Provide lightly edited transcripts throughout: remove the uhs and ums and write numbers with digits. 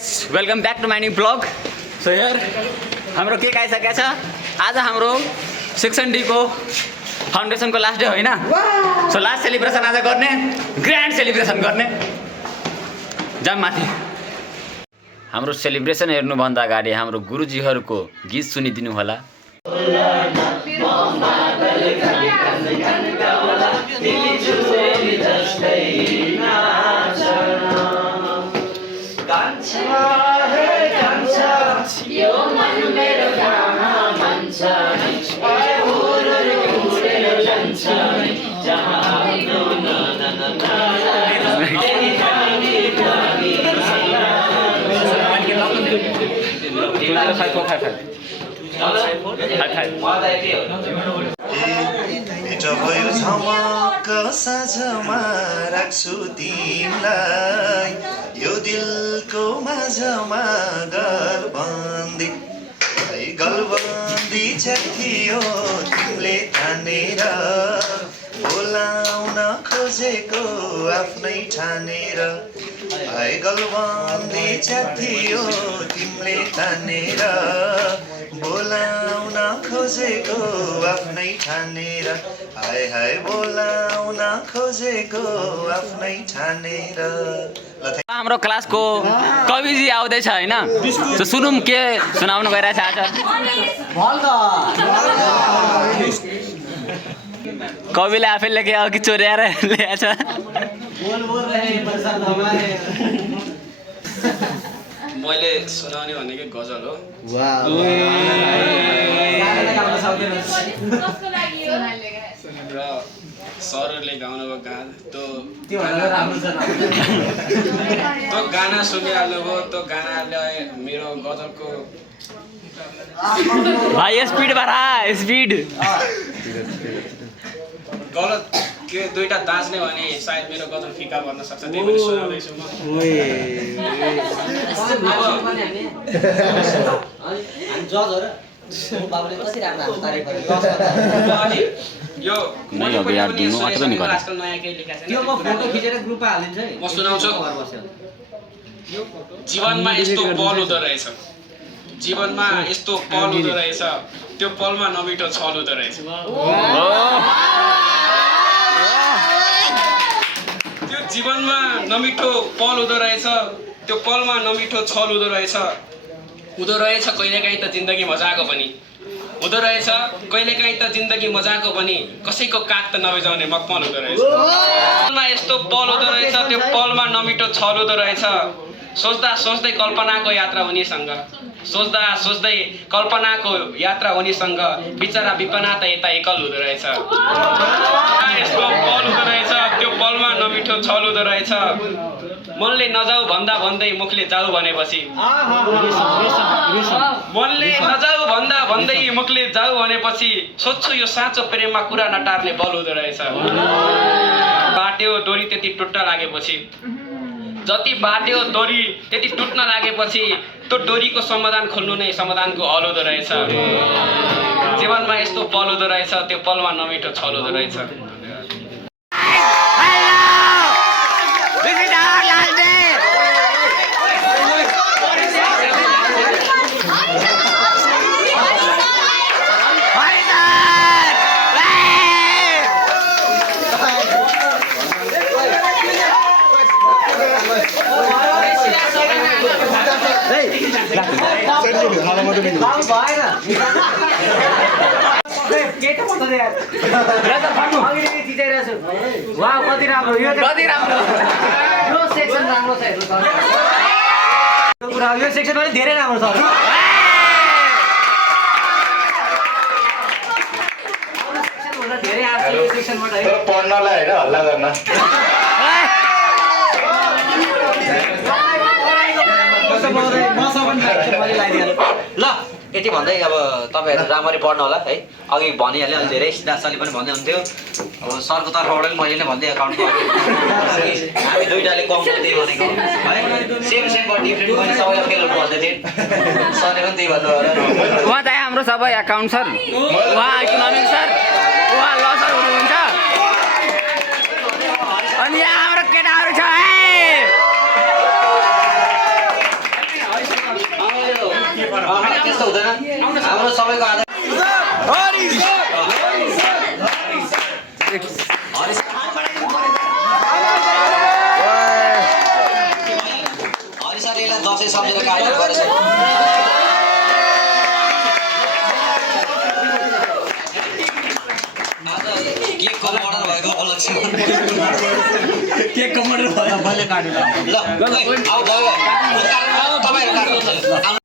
Welcome back to my new blog. So यार हाम्रो cake आइसकेको छ। आज हाम्रो सेक्सन डी को फाउन्डेसन को लास्ट डे होइन। सो लास्ट सेलिब्रेसन आज गर्ने, ग्रान्ड सेलिब्रेसन गर्ने। जाम माथि। हाम्रो सेलिब्रेसन हेर्नुभन्दा अगाडि हाम्रो गुरुजीहरूको गीत सुनिदिनु होला। भयो झमक साँझमा राख्छु तिमीलाई, यो दिलको माझमा गलबन्दी थियो तिमीले ठानेर, बोलाउन खोजेको आफ्नै ठानेर। गलबन्दी थियो तिमीले ठानेर, बोलाउन खोजेको आफ्नै ठानेर। हाय हाय बोलाउन खोजेको आफ्नै ठानेर। हाम्रो क्लासको कविजी आउँदैछ होइन। सो सुनौँ के सुनाउनु गइरहेछ आज। कविले आफै लेखे अघि चोर्याएर ल्याएछ। मैले सुनाउने भनेको गजल हो। र सरहरूले गाउनुभयो त्यो गाना सुनिहाल्नुभयो। त्यो गानाले मेरो गजलको भाइ स्पिड बढा, स्पिड। गलत के दुईटा दाँच्ने भने सायद मेरो गजल फिका बन्न सक्छ। त्यही पनि सुनाउँदैछु म। यो आजकल नयाँ केही लेखेको छैन। म सुनाउँछु। जीवनमा यस्तो पल हुँदो रहेछ, जीवनमा यस्तो पल हुँदो रहेछ, त्यो पलमा नमिठो छल हुँदो रहेछ। त्यो जीवनमा नमिठो पल हुँदो रहेछ, त्यो पलमा नमिठो छल हुँदो रहेछ। हुँदो रहेछ कहिलेकाहीँ त जिन्दगी मजाको पनि, हुँदो रहेछ कहिलेकाहीँ त जिन्दगी मजाको पनि, कसैको काग त नबजाउने मखमल हुँदो रहेछ। पलमा यस्तो पल हुँदो रहेछ, त्यो पलमा नमिठो छल हुँदो रहेछ। सोच्दा सोच्दै कल्पनाको यात्रा उनीसँग, सोच्दा सोच्दै कल्पनाको यात्रा उनीसँग, बिचरा विपना त यता एकल हुँदो रहेछ। यस्तो पल हुँदो रहेछ, त्यो पलमा नमिठो छल हुँदो रहेछ। मनले नजाऊ भन्दा भन्दै मुखले जाऊ भनेपछि, मनले नजाऊ भन्दा भन्दै मुखले जाऊ भनेपछि, सोध्छु यो साँचो प्रेममा कुरा नटार्ने बल हुँदो रहेछ। बाट्यो डोरी त्यति टुट्न लागेपछि, जति बाट्यो डोरी त्यति टुट्न लागेपछि, त्यो डोरीको समाधान खोल्नु नै समाधानको हल हुँदो रहेछ। जीवनमा यस्तो पल हुँदो रहेछ, त्यो पलमा नमिठो छल हुँदो रहेछ। कति राम्रो, यो सेक्सन राम्रो छ। यो सेक्सन पनि धेरै राम्रो छ। धेरै आएको यो सेक्सनबाट पढ्नलाई होइन हल्ला गर्न। ल यति भन्दै अब तपाईँहरू राम्ररी पढ्नु होला है। अघि भनिहालेँ, अलि धेरै सिद्धार्थले पनि भन्दै हुन्थ्यो। अब सरको तर्फबाट पनि मैले नै भन्दै एकाउन्टको हामी दुईटाले कम त्यही भनेको है। सेम बट डिफ्रेन्ट पनि सबैलाई फेल हुनु भन्दै थिएँ। सरले पनि त्यही भन्नुभयो। उहाँ चाहिँ हाम्रो सबै एकाउन्ट सर, उहाँ इकोनोमिक सर, उहाँ ल सर हुनुहुन्छ। अनि यहाँ हाम्रो केटाहरू छ। त हुँदैन हाम्रो सबैको आदर हरि सरले यसलाई दसैँ सम्झेर कार्यक्रम गरेछ केकको अर्डर भएको उपलक्ष्य केकको मर्डर भयो मैले काटेर ल आऊ तपाईँहरू काट्नुहुन्छ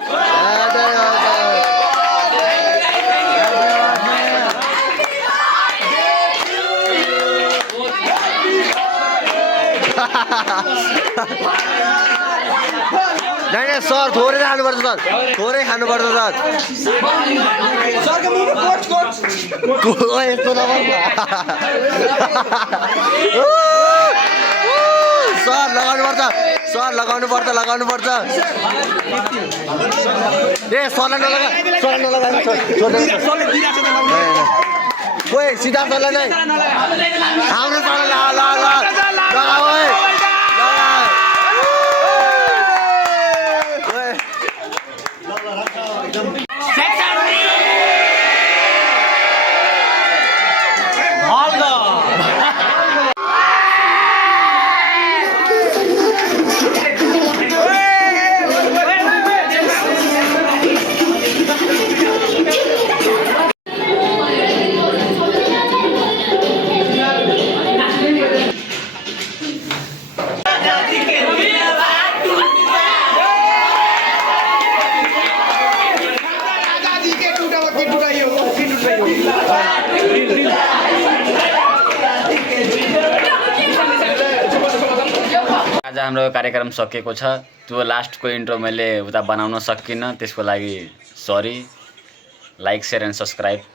नहीं सर थोरै खानुपर्छ सर थोरै खानुपर्छ सर यस्तो नगर्नु सर लगाउनु पर्छ ए सरलाई नलगा खोइ सिधा सरलाई नै हाम्रो सरलाई लगा आज हाम्रो कार्यक्रम सकिएको छ त्यो लास्टको इन्ट्रो मैले उता बनाउन सकिनँ त्यसको लागि sorry like share and subscribe